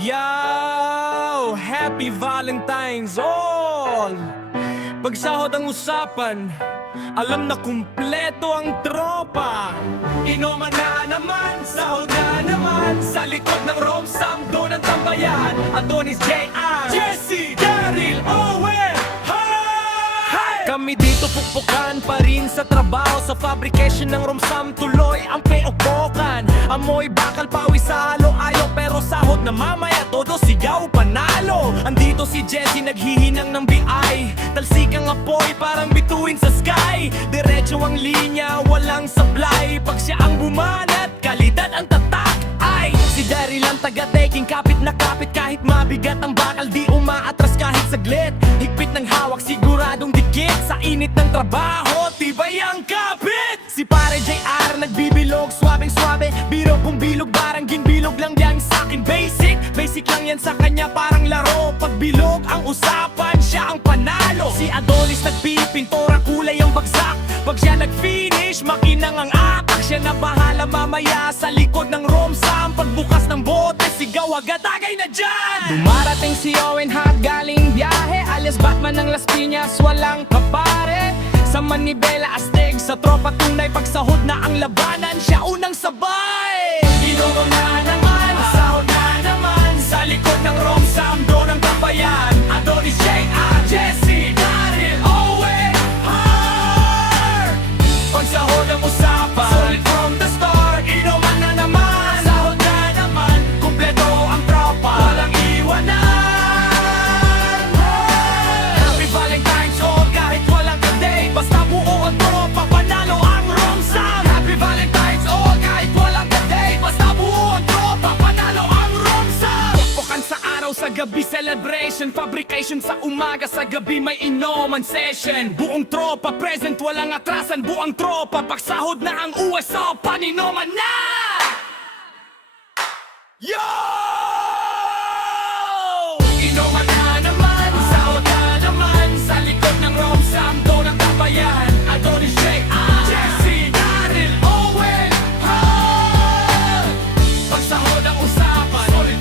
Yo! Happy Valentine's all! Pagsahod ang usapan, alam na kumpleto ang tropa. Inuman na naman, sahod na naman, sa likod ng Romsam, doon ang tambayan. Adonis J.R. Jesse, Daryl, Owen, hi! Kami dito pukpukan pa rin sa trabaho, sa fabrication ng Romsam, tuloy ang peokbokan. Amoy bakal pawis sa halo-ayo, pero sahod na mamaya todo sigaw panalo. Andito si Jesse naghihinang ng BI, talsik ang apoy parang bituin sa sky. Diretso ang linya, walang sablay, pag siya ang bumanat, kalidad ang tatak. Ay, si Daryl ang taga-taking, kapit na kapit kahit mabigat ang bakal, di umaatras kahit saglit. Higpit ng hawak, siguradong dikit, sa init ng trabaho, tibay ang kapit. Si pare JR nagbibilog, swabeng-swabe, biro kung bilog, barang ginbilog lang yan sa'kin. Basic lang yan sa kanya, parang laro. Pag bilog ang usapan, siya ang panalo. Si Adonis nagpipintora, kulay ang bagsak, pag siya nag-finish, makinang ang atak. Siya na bahala mamaya sa likod ng Romsam, pagbukas ng bote, sigaw agad, tagay na dyan. Dumarating si Owen Hart galing biyahe, alias Batman ng Las Piñas, walang kapare. Sa Manibela, Astig, sa tropa tunay, pagsahod na ang labanan, siya unang sabay. Inuno na naman, sahod na naman, sa likod ng Romsam, doon ang tambayan. Adonis J.R. Jesse, Daryl, Owen, Hart. Pagsahod ang usapan, solid from the start. Inuman na naman, sahod na naman, kumpleto ang tropa, walang iwanan. Happy Valentine's all, kahit walang ka-date, basta buo ang tropa, panalo ang Romsam. Happy Valentine's all, kahit walang ka-date, basta buo ang tropa, panalo ang Romsam. Pukpukan sa araw, sa gabi celebration, fabrication sa umaga, sa gabi may inuman session. Buong tropa present, walang atrasan, buong tropa, pagsahod na ang USO, paninoman na! Yo! Inuman na naman, sahod na naman, sa likod ng Romsam, doon ang tambayan. Adonis J.R. Jesse, Daryl, Owen, Hart. Pagsahod ang usapan, solid